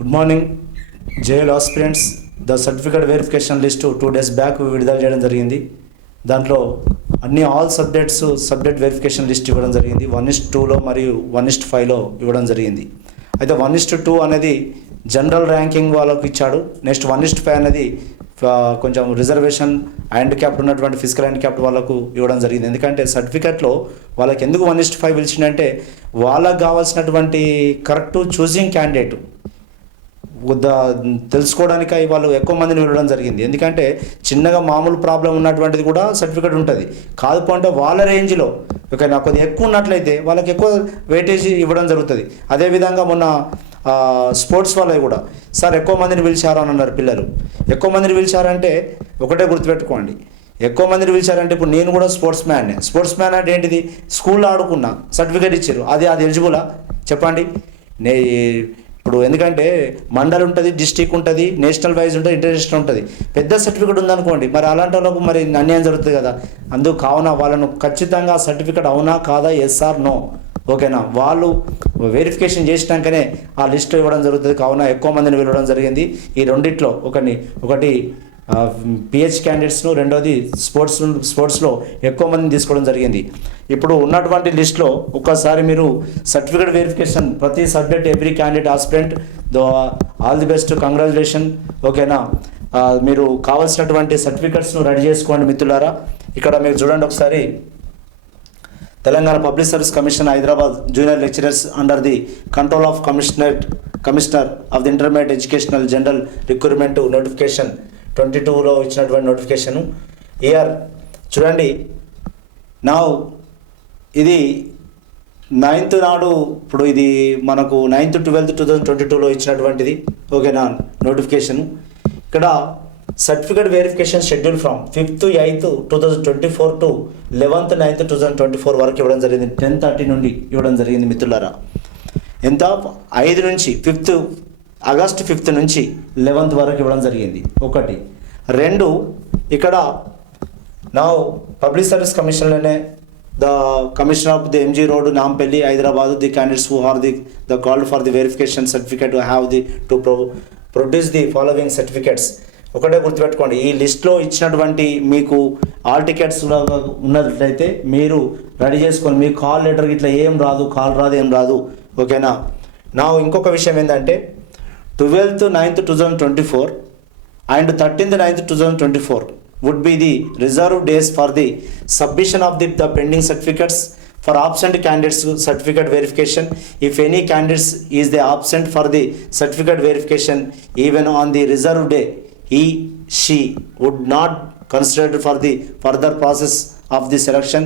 Good morning JL aspirants. The certificate verification list 2 days back విడుదల చేయడం జరిగింది. దాంట్లో అన్ని ఆల్ సబ్జెక్ట్ వెరిఫికేషన్ లిస్ట్ ఇవ్వడం జరిగింది. 1:2లో మరియు 1:5లో ఇవ్వడం జరిగింది. అయితే 1:2 అనేది జనరల్ ర్యాంకింగ్ వాళ్ళకు ఇచ్చాడు. నెక్స్ట్ 1:5 అనేది కొంచెం రిజర్వేషన్ హ్యాండిక్యాప్డ్ ఉన్నటువంటి ఫిజికల్ హ్యాండిక్యాప్డ్ వాళ్ళకు ఇవ్వడం జరిగింది. ఎందుకంటే సర్టిఫికేట్లో వాళ్ళకి ఎందుకు 1:5 పిలిచిందంటే వాళ్ళకు కావాల్సినటువంటి కరెక్ట్ చూసింగ్ క్యాండిడేట్ తెలుసుకోవడానికి వాళ్ళు ఎక్కువ మందిని వెళ్ళడం జరిగింది. ఎందుకంటే చిన్నగా మామూలు ప్రాబ్లం ఉన్నటువంటిది కూడా సర్టిఫికేట్ ఉంటుంది. కాదు అంటే వాళ్ళ రేంజ్లో ఓకేనా కొద్దిగా ఎక్కువ ఉన్నట్లయితే వాళ్ళకి ఎక్కువ వెయిటేజ్ ఇవ్వడం జరుగుతుంది. అదేవిధంగా మొన్న స్పోర్ట్స్ వాళ్ళవి కూడా సార్ ఎక్కువ మందిని పిలిచారు అని అన్నారు పిల్లలు. ఎక్కువ మందిని పిలిచారంటే ఒకటే గుర్తుపెట్టుకోండి, ఎక్కువ మందిని పిలిచారంటే ఇప్పుడు నేను కూడా స్పోర్ట్స్ మ్యాన్ అంటే ఏంటిది, స్కూల్లో ఆడుకున్నా సర్టిఫికేట్ ఇచ్చారు, అది ఎలిజిబులా చెప్పండి. ఇప్పుడు ఎందుకంటే మండల్ ఉంటుంది, డిస్టిక్ ఉంటుంది, నేషనల్ వైజ్ ఉంటుంది, ఇంటర్నేషనల్ ఉంటుంది. పెద్ద సర్టిఫికేట్ ఉందనుకోండి, మరి అలాంటి వాళ్ళకు మరి అన్యాయం జరుగుతుంది కదా. అందుకు కావున వాళ్ళను ఖచ్చితంగా సర్టిఫికేట్ అవునా కాదా, ఎస్ ఆర్ నో ఓకేనా, వాళ్ళు వెరిఫికేషన్ చేసినాకనే ఆ లిస్ట్ ఇవ్వడం జరుగుతుంది. కావున ఎక్కువ మందిని వెళ్ళడం జరిగింది. ఈ రెండిట్లో ఒకటి పిహెచ్ క్యాండిడేట్స్ను, రెండోది స్పోర్ట్స్లో ఎక్కువ మందిని తీసుకోవడం జరిగింది. ఇప్పుడు ఉన్నటువంటి లిస్ట్లో ఒక్కసారి మీరు సర్టిఫికేట్ వెరిఫికేషన్ ప్రతి subject every candidate aspirant all the best, congratulation ఓకేనా. మీరు కావాల్సినటువంటి సర్టిఫికేట్స్ను రెడీ చేసుకోండి మిత్రులారా. ఇక్కడ మీరు చూడండి ఒకసారి, Telangana public service commission Hyderabad junior lecturers under the control of commissioner of the intermediate educational general recruitment notification 22లో ఇచ్చినటువంటి నోటిఫికేషను. ఇయర్ చూడండి, నా ఇది 9th నాడు, ఇప్పుడు ఇది మనకు 9th, 12th, 2022లో ఇచ్చినటువంటిది ఓకేనా నోటిఫికేషను. ఇక్కడ certificate verification schedule from 5th, 8th, 2024 to 11th, 9th, 2024 వరకు ఇవ్వడం జరిగింది. 10:30 నుండి ఇవ్వడం జరిగింది మిత్రులారా. ఎంత 5 నుంచి 5th, ఆగస్ట్ 5th నుంచి 11th వరకు ఇవ్వడం జరిగింది. 1, 2 ఇక్కడ నా పబ్లిక్ సర్వీస్ కమిషన్లోనే the commissioner of the MG road, Nampally, Hyderabad, the candidates who are the called for the verification certificate have to produce the following certificates. ఒకటే గుర్తుపెట్టుకోండి, ఈ లిస్ట్లో ఇచ్చినటువంటి మీకు ఆల్ టికెట్స్ ఉన్నట్లయితే మీరు రెడీ చేసుకొని, మీకు కాల్ లెటర్ ఇట్లా ఏం రాదు, ఏం రాదు ఓకేనా. నా ఇంకొక విషయం ఏంటంటే 12th, 9th, 2024 and 13th, 9th, 2024 would be the reserved days for the submission of the pending certificates for absent candidates certificate verification. If any candidates is the absent for the certificate verification even on the reserved day, she would not considered for the further process of the selection.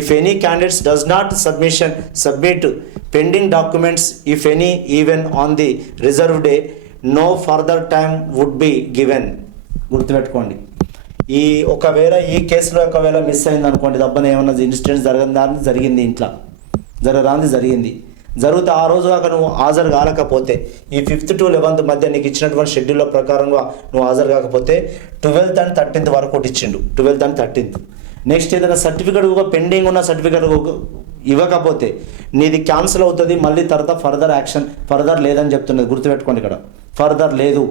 If any candidates does not submit pending documents, if any, even on the reserved day, no further time would be given. గుర్తుపెట్టుకోండి, ఒకవేళ ఈ కేసులో ఒకవేళ మిస్ అయింది అనుకోండి, తప్పని ఏమన్నా ఇన్సిడెంట్స్ జరిగింది, ఇంట్లో జరిగింది జరిగితే ఆ రోజు కాక నువ్వు హాజరు కాలేకపోతే, ఈ 5th to 11th మధ్య నీకు ఇచ్చినటువంటి షెడ్యూల్లో ప్రకారంగా నువ్వు హాజరు కాకపోతే 12th and 13th వరకు ఒకటి ఇచ్చిండు, 12th and 13th. నెక్స్ట్ ఏదైనా సర్టిఫికేట్ పెండింగ్ ఉన్న సర్టిఫికేట్ ఇవ్వకపోతే నీది క్యాన్సిల్ అవుతుంది. మళ్ళీ తర్వాత ఫర్దర్ లేదని చెప్తున్నది, గుర్తుపెట్టుకోండి. ఇక్కడ ఫర్దర్ లేదు,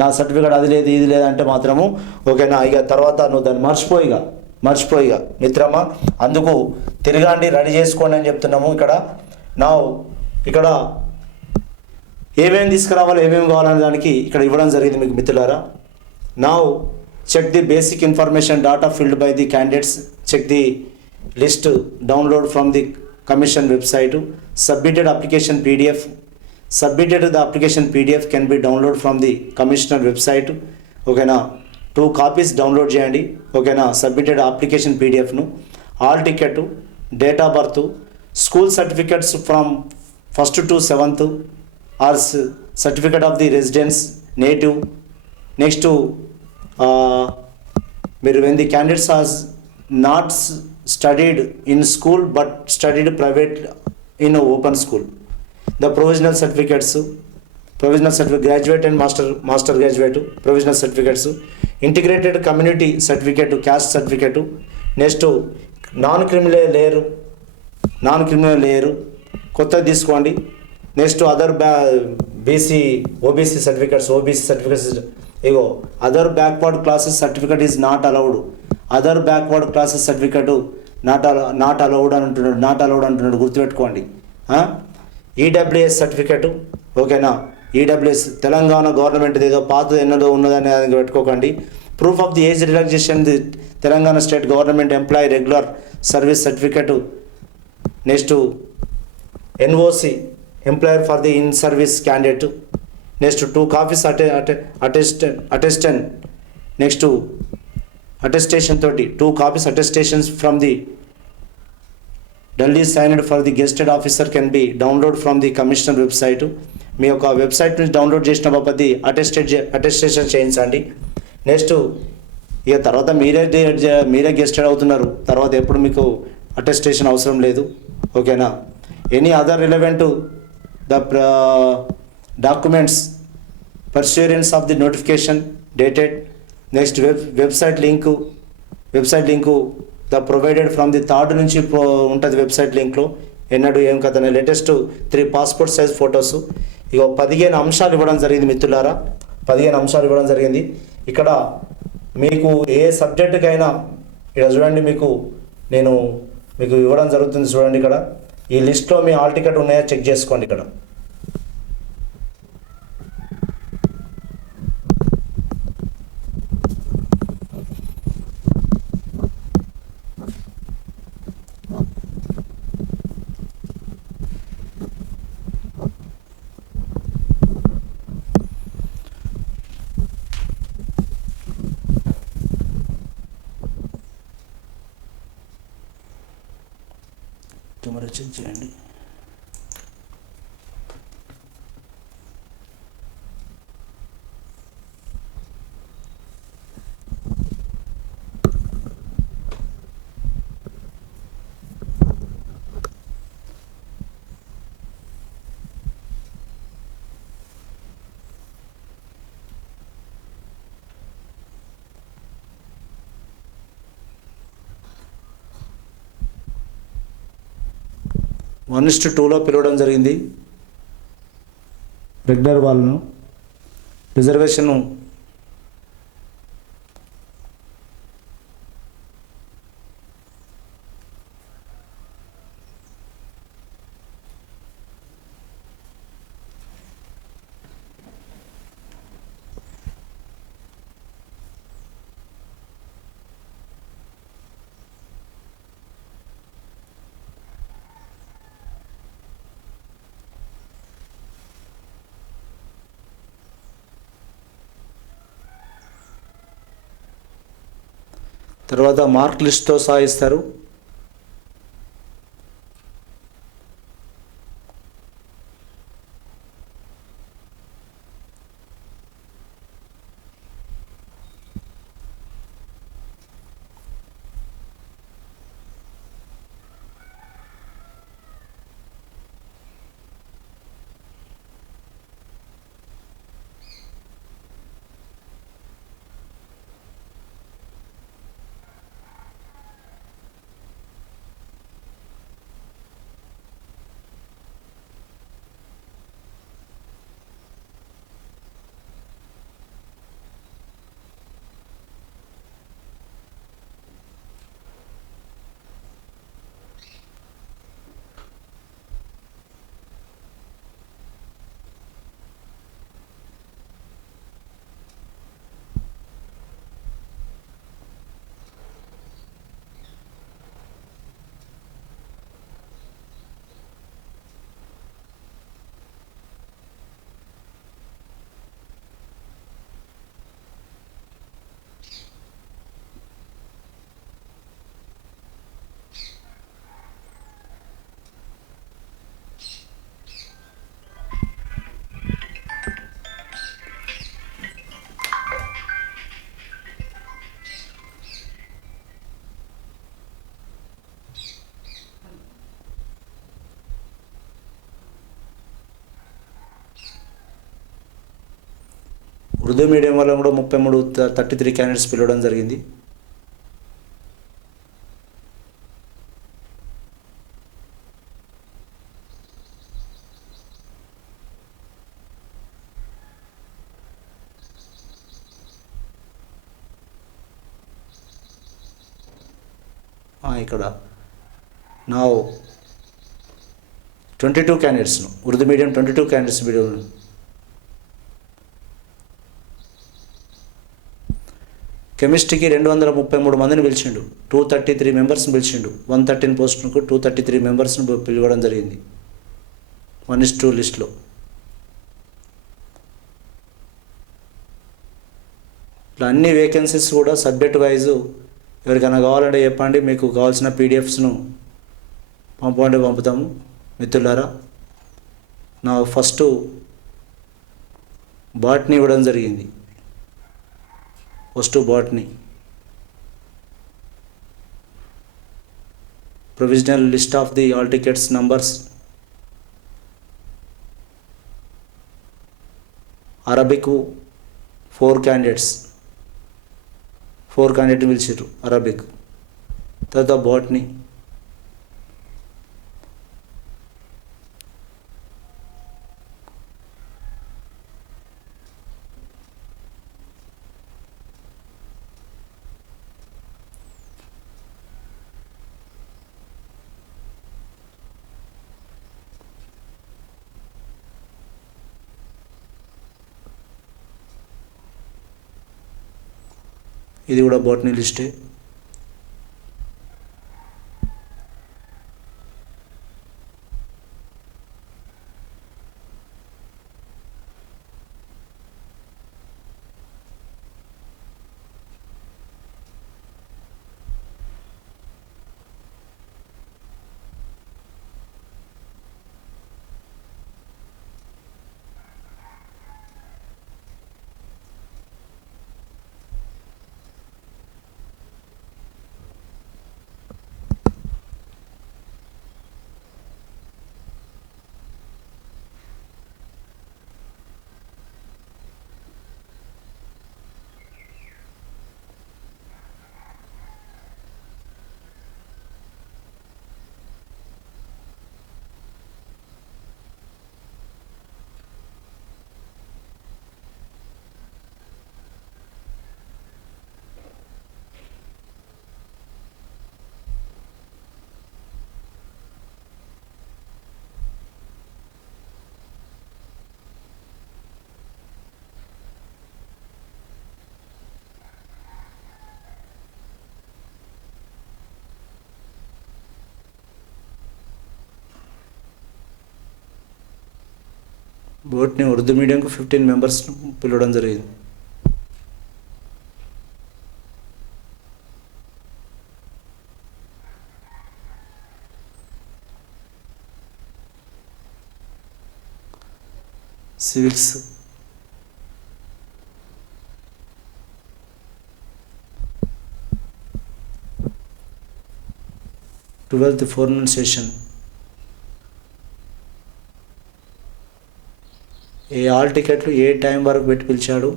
నా సర్టిఫికేట్ అది లేదు ఇది లేదంటే మాత్రము ఓకేనా. ఇక తర్వాత నువ్వు దాన్ని మర్చిపోయిగా మిత్రమా. అందుకు తిరగండి, రెడీ చేసుకోండి అని చెప్తున్నాము. ఇక్కడ ఏమేమి తీసుకురావాలి, ఏమేమి కావాలనే దానికి ఇక్కడ ఇవ్వడం జరిగింది మీకు మిత్రులారా. Now check the basic information data filled by the candidates, check the list download from the commission website, submitted application PDF. The application PDF can be downloaded from the commissioner website ఓకేనా. 2 copies download చేయండి ఓకేనా. Submitted application పీడిఎఫ్ను, hall ticket, date of birth, school certificates from 1st to 7th or certificate of the residence native. Next మీరు when the candidates has not studied in school but studied private in open school, the provisional certificates, graduate and master graduate provisional certificates, integrated community certificate, caste certificate. Next non criminal layer కొత్తది తీసుకోండి. Next other BC OBC certificates ఇగో other backward classes certificate is not allowed. Other backward classes certificate not allowed అంటున్నాడు గుర్తుపెట్టుకోండి. EWS certificate ఓకేనా, EWS Telangana government ఏదో పాత ఎన్నదో ఉన్నదని అది పెట్టుకోకండి. Proof of the age relaxation Telangana state government employee regular service certificate. Next NOC employer for the in service candidate. Next 2 copies attestation next attestation తోటి 2 copies attestations from the duly signed for the gazetted officer can be download from the commissioner website. మీ యొక్క website నుంచి డౌన్లోడ్ చేసిన బాబతి అటెస్టేషన్ చేయించండి. నెక్స్ట్ ఇక తర్వాత మీరే గెస్టెడ్ అవుతున్నారు, తర్వాత ఎప్పుడు మీకు అటెస్టేషన్ అవసరం లేదు ఓకేనా. Any other relevant the documents పర్సూరెన్స్ of the notification dated. Next website link the provided from the 3rd నుంచి ఉంటుంది వెబ్సైట్ లింక్లో. ఎన్నడూ ఏం కథ లేటెస్ట్ 3 పాస్పోర్ట్ సైజ్ ఫొటోస్. ఇక 15 అంశాలు ఇవ్వడం జరిగింది మిత్రులారా, 15 అంశాలు ఇవ్వడం జరిగింది. ఇక్కడ మీకు ఏ సబ్జెక్టుకైనా ఇక్కడ చూడండి, నేను మీకు ఇవ్వడం జరుగుతుంది చూడండి. ఇక్కడ ఈ లిస్ట్లో మీ హాల్ టికెట్ ఉన్నాయో చెక్ చేసుకోండి. ఇక్కడ కెమెరా చెక్ చేయండి. వన్ ఇస్ టు 2లో పిలవడం జరిగింది రెగ్యులర్ వాళ్ళను. రిజర్వేషను తర్వాత మార్క్ లిస్ట్తో సహా ఇస్తారు. ఉర్దూ మీడియం వల్ల కూడా 33 క్యాండిడేట్స్ పిలవడం జరిగింది. ఇక్కడ నా 22 క్యాండిడేట్స్ను ఉర్దూ మీడియం 22 క్యాండిడేట్స్ వీడియో. కెమిస్ట్రీకి 233 మందిని పిలిచిండు, 233 మెంబర్స్ని పిలిచిండు. 113 పోస్టులకు 233 మెంబర్స్ని పిలవడం జరిగింది 1:2 లిస్ట్లో. ఇట్లా అన్ని వేకెన్సీస్ కూడా సబ్జెక్ట్ వైజు ఎవరికైనా కావాలంటే చెప్పండి, మీకు కావాల్సిన పీడిఎఫ్స్ను పంపుతాము మిత్రులారా. నా ఫస్ట్ బాట్నీ ఇవ్వడం జరిగింది, botany provisional list of the all tickets numbers. Arabic 4 క్యాండిడేట్ని పిలిచారు అరబిక్. తర్వాత బాట్నీ, ఇది కూడా బాటనీ లిస్టే. బోట్ని ఉర్దూ మీడియంకు 15 మెంబర్స్ను పిలవడం జరిగింది. Civics, twelfth forenoon session. ఏ ఆల్ టికెట్లు ఏ టైం వరకు పెట్టి పిలిచాడు?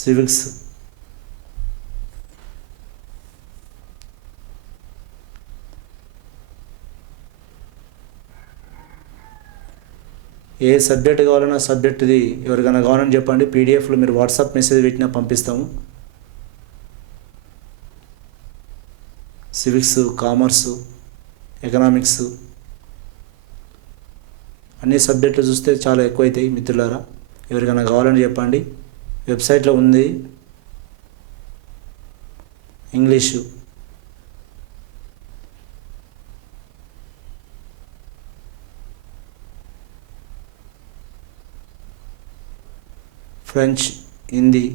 సివిక్స్, ఏ సబ్జెక్ట్ కావాలన్నా సబ్జెక్టుది ఎవరికైనా కావాలని చెప్పండి, పీడిఎఫ్లో మీరు వాట్సాప్ మెసేజ్ పెట్టినా పంపిస్తాము. సివిక్స్, కామర్సు, ఎకనామిక్స్ అన్ని సబ్జెక్టులు చూస్తే చాలా ఎక్కువ అవుతాయి మిత్రులారా. ఎవరికైనా కావాలని చెప్పండి, వెబ్సైట్లో ఉంది. ఇంగ్లీషు, ఫ్రెంచ్, హిందీ,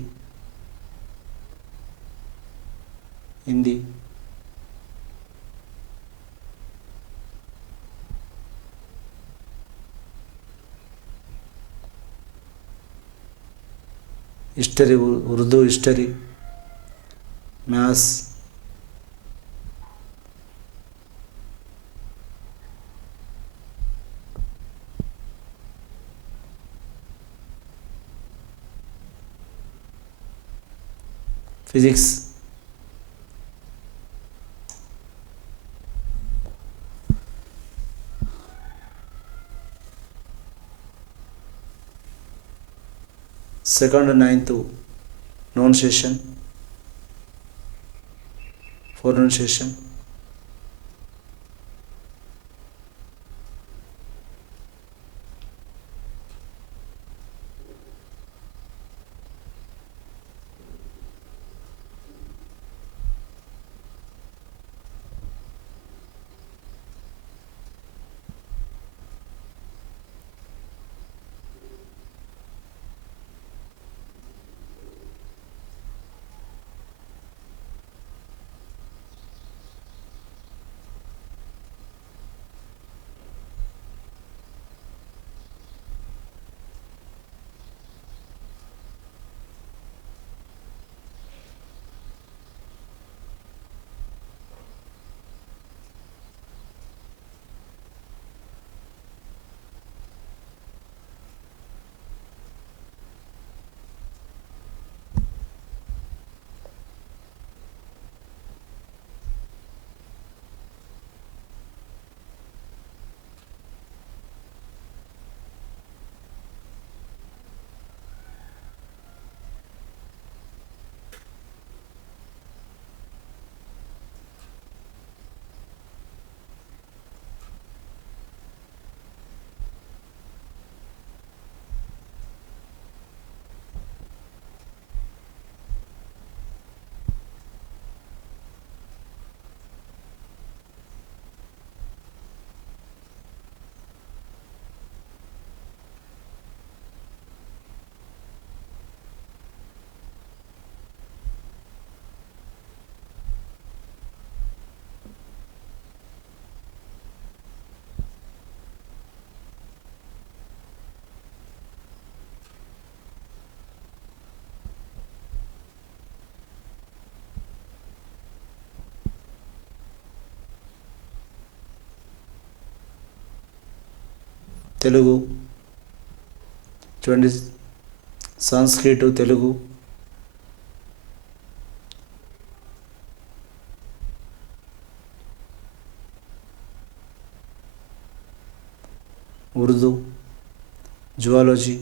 హిస్టరీ, Urdu history, maths, physics. Second 9th known session, forenoon session. Telugu చూడండి, సంస్కృత్, తెలుగు, ఉర్దూ, జువాలజీ,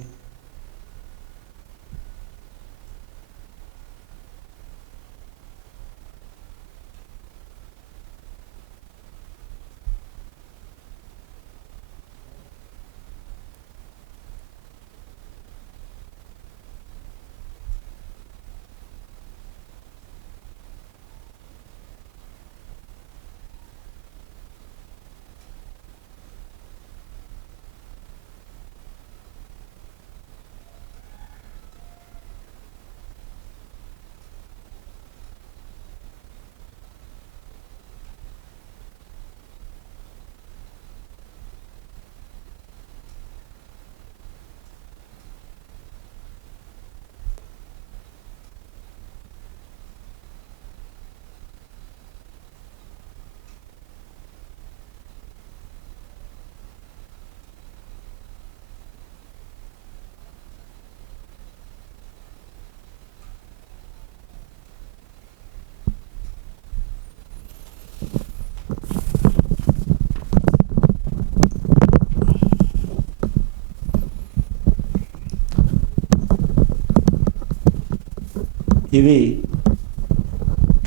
ఇవి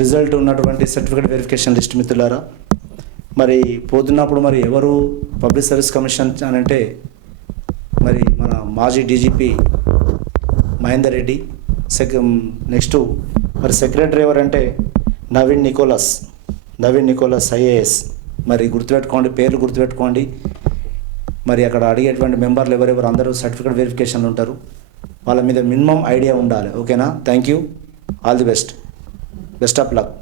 రిజల్ట్ ఉన్నటువంటి సర్టిఫికేట్ వెరిఫికేషన్ లిస్ట్ మిత్రులారా. మరి పోతున్నప్పుడు మరి ఎవరు పబ్లిక్ సర్వీస్ కమిషన్ అని అంటే మరి మన మాజీ డీజీపీ మహేందర్ రెడ్డి. నెక్స్ట్ మరి సెక్రటరీ ఎవరంటే నవీన్ నికోలస్ ఐఏఎస్. మరి గుర్తుపెట్టుకోండి, పేర్లు గుర్తుపెట్టుకోండి. మరి అక్కడ అడిగేటువంటి మెంబర్లు ఎవరెవరు అందరూ సర్టిఫికేట్ వెరిఫికేషన్లు ఉంటారు, వాళ్ళ మీద మినిమం ఐడియా ఉండాలి. ఓకేనా? Thank you, all the best, best of luck.